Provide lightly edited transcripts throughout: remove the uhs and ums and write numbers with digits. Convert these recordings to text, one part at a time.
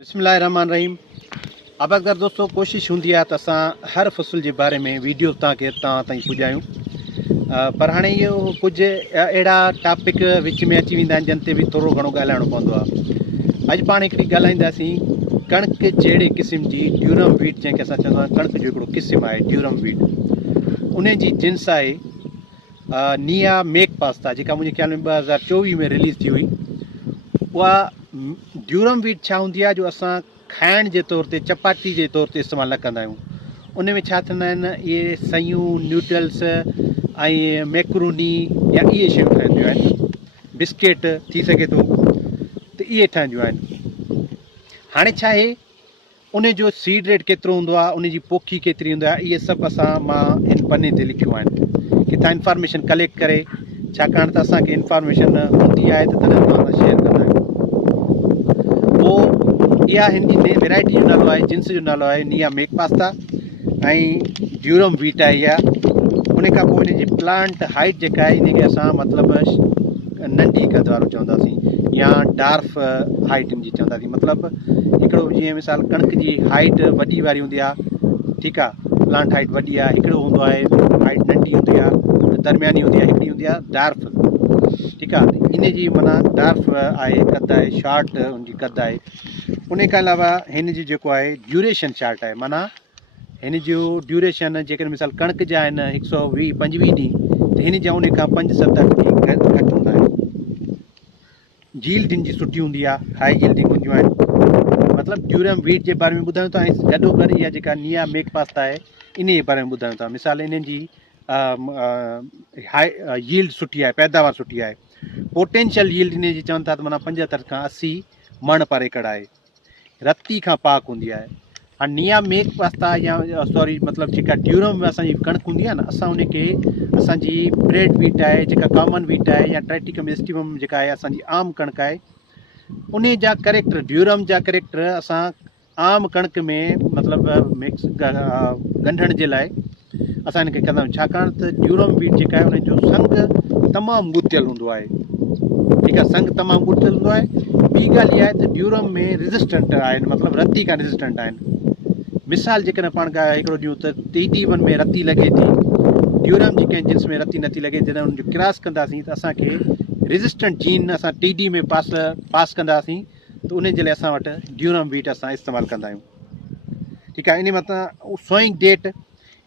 बिस्मिल्लाहिर्रहमानिर्रहीम। अब अगर दोस्तों कोशिश होंदी आहे त असां हर फसल के बारे में वीडियो तव्हांखे ताईं पुॼायूं, पर हाणे इहो कुझु अहिड़ा टॉपिक विच में अची वेंदा आहिनि जिन ते बि थोरो घणो ॻाल्हाइणो पवंदो आहे। अॼु पाण हिकिड़ी ॻाल्हाईंदासीं कणिक जहिड़े क़िस्म जी ड्यूरम वीट, जंहिंखे असां चवंदा आहियूं कणिक जो हिकिड़ो क़िस्म आहे ड्यूरम वीट। उन जी जिन्स आहे निया मेक पास्ता, जेका मुंहिंजे ख़्याल में 2024 में रिलीज़ थी हुई। उहा ड्यूरम वीट छा हूंदी आहे जो असां खाइण जे तौर ते, चपाती जे तौर ते इस्तेमालु न कंदा आहियूं। उन में छा थींदा आहिनि, इहे सयूं, न्यूडल्स ऐं मैक्रोनी या इहे शयूं ठहंदियूं आहिनि, बिस्किट थी सघे थो, त इहे ठहंदियूं आहिनि। हाणे छा आहे, उन जो सीड रेट केतिरो हूंदो आहे, उन जी पोखी केतिरी हूंदी आहे, इहे सभु मां हिन पने ते लिखियूं आहिनि किथां इंफॉर्मेशन कलेक्ट करे, छाकाणि त असांखे इंफॉर्मेशन हूंदी आहे त तॾहिं मां शेयर कंदा आहियूं। पोइ इहा हिन जी वैरायटी जो नालो आहे, जिन्स जो नालो आहे निया मेक पास्ता ऐं ड्यूरम वीट आहे इहा। उन खां पोइ हिन जी प्लांट हाइट जेका आहे, इनखे असां मतिलबु नंढी कद वारो चवंदासीं या डार्फ हाइट हिन जी चवंदासीं। मतिलबु हिकिड़ो जीअं मिसाल कणिक जी हाइट वॾी वारी हूंदी आहे, ठीकु आहे, प्लांट हाइट वॾी आहे, हिकिड़ो हूंदो आहे हाइट नंढी हूंदी आहे, दरमियानी हूंदी आहे, हिकिड़ी हूंदी आहे डार्फ, ठीकु आहे। इन जी माना डार्फ आहे, कद आहे, शॉर्ट हुनजी कद आहे। उन खां अलावा हिन जी जेको आहे ड्यूरेशन चार्ट आहे, माना हिन जो ड्यूरेशन जेकॾहिं मिसाल कणिक जा आहिनि 125 ॾींहं, त हिन जा उन खां 5-7 ॾींहं घटि हूंदा आहिनि। जील्ड हिन जी सुठी हूंदी आहे, हाई जील्डिंग हूंदियूं आहिनि। मतिलबु ड्यूरम वीट जे बारे में ॿुधायूं था, ऐं गॾोगॾु इहा जेका निया मेक पास्ता आहे इन जे बारे में ॿुधायूं था। मिसाल इन्हनि जी हाई यील्ड सुठी आहे, पैदावार सुठी आहे। पोटेंशियल यील्ड इन जी चवनि था त माना 75 खां 80 मण पर एकड़ आहे, रती खां पाक हूंदी आहे। हाणे निया मेक पास्ता या सॉरी मतिलबु जेका ड्यूरम असांजी कणिक हूंदी आहे न, असां उनखे असांजी ब्रेड वीट आहे, जेका कॉमन वीट आहे, या ट्राइटिकम एस्टिवम जेका आहे असांजी आम कणिक आहे, उन जा करेक्टर, ड्यूरम जा करेक्टर असां आम कणिक में मतिलबु मिक्स ॻंढण जे लाइ असां हिनखे कंदा आहियूं। छाकाणि त ड्यूरम वीट जेका आहे उन जो संग तमामु गुथियल हूंदो आहे, ठीकु आहे, संग तमामु गुथियल हूंदो आहे। ॿी ॻाल्हि इहा आहे त ड्यूरम में रेज़िस्टेंट आहिनि, मतिलबु रती खां रेज़िस्टेंट आहिनि। मिसाल जेकॾहिं पाण हिकिड़ो ॾियूं त TD1 में रती लॻे थी, ड्यूरम जी कंहिं जिन्स में रती नथी लॻे, जॾहिं उनजो क्रॉस कंदासीं त असांखे रेज़िस्टेंट जीन असां TD में पास कंदासीं, त उन जे लाइ असां वटि ड्यूरम वीट असां इस्तेमालु कंदा आहियूं, ठीकु आहे। इन मथां सोइंग डेट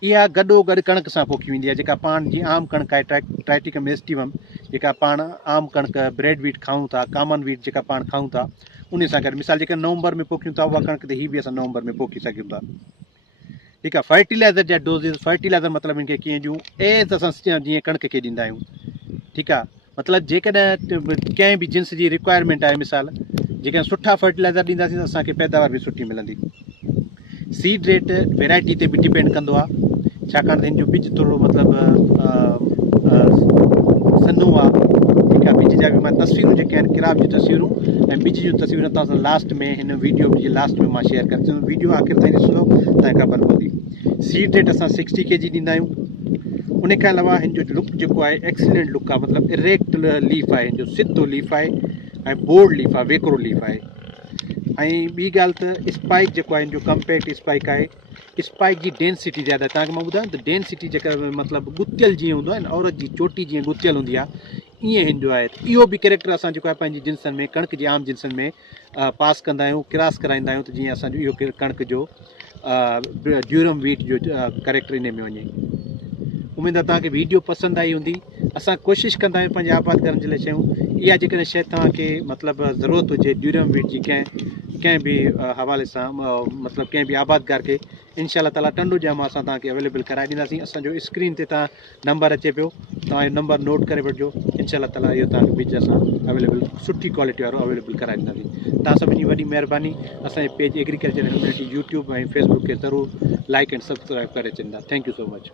इहा गॾोगॾु कणिक सां पोखी वेंदी आहे, जेका पाण जीअं आम कणिक आहे ट्राइटिकम एस्टिवम, जेका पाण आम कणिक ब्रेड वीट खाऊं था, कॉमन वीट जेका पाण खाऊं था, उन सां गॾु मिसाल जेका नवंबर में पोखियूं था, उहा कणिक त हीअ बि असां नवंबर में पोखी सघूं था, ठीकु आहे। फर्टिलाइज़र जा डोज़िस, फर्टिलाइज़र मतिलबु इनखे कीअं ॾियूं, एज़ असां जीअं कणिक खे ॾींदा आहियूं, ठीकु आहे। मतिलबु जेकॾहिं कंहिं बि जिन्स जी रिक्वायरमेंट आहे, मिसाल जेकॾहिं सुठा फर्टिलाइज़र ॾींदासीं त असांखे पैदावार बि सुठी मिलंदी। सीड रेट वैरायटी ते बि डिपेंड कंदो आहे, छाकाणि त हिन जो बिज थोरो मतिलबु सन्हो आहे, ठीकु आहे। बिज जा बि मां तस्वीरूं जेके आहिनि, किराब जी तस्वीरूं ऐं बिज जूं तस्वीरूं तव्हां सां लास्ट में हिन वीडियो जे लास्ट में मां शेयर करे छॾींदुमि। वीडियो आख़िर ताईं ॾिसंदो तव्हांखे ख़बर पवंदी। सीड रेट असां 60 kg ॾींदा आहियूं। उन खां अलावा हिन जो लुक जेको आहे एक्सीलेंट लुक आहे, मतिलबु इरेक्ट लीफ आहे, हिन जो सिधो लीफ आहे ऐं बोल्ड लीफ आहे, वेकरो लीफ आहे। ऐं ॿी ॻाल्हि त स्पाइक जेको आहे हिन जो कम्पैक्ट स्पाइक आहे। स्पाइक जी डेंसिटी ज़्यादा, तव्हांखे मां ॿुधायां त डेंसिटी जेका मतिलबु गुथियल जीअं हूंदो आहे न, औरत जी चोटी जीअं गुथियल हूंदी आहे, ईअं हिन जो आहे। इहो बि कैरेक्टर असां जेको आहे पंहिंजी जिन्सनि में, कणिक जी आम जिन्सनि में पास कंदा आहियूं, क्रॉस कराईंदा आहियूं, त जीअं असांजो इहो कणिक जो ड्यूरम वीट जो करेक्टर इन में वञे। उमेदु आहे तव्हांखे वीडियो पसंदि आई हूंदी। असां कोशिशि कंदा आहियूं पंहिंजे आबाद करण जे लाइ शयूं। इहा जेकॾहिं शइ तव्हांखे मतिलबु ज़रूरत हुजे ड्यूरम वीट जी कंहिं बि हवाले सां, मतिलबु कंहिं बि आबादगार खे, इनशा ताला टंडो जाम असां तव्हांखे अवेलेबल कराए ॾींदासीं। असांजो स्क्रीन ते तव्हां नंबर अचे पियो, तव्हां इहो नंबर नोट करे वठिजो। इनशा ताला इहो तव्हांखे बिज असां अवेलेबल सुठी क्वालिटी वारो अवेलेबल कराए ॾींदासीं। तव्हां सभिनी जी वॾी महिरबानी। असांजे page agriculture and community YouTube ऐं फेसबुक खे ज़रूरु लाइक एंड सब्सक्राइब करे छॾींदा। Thank you so much.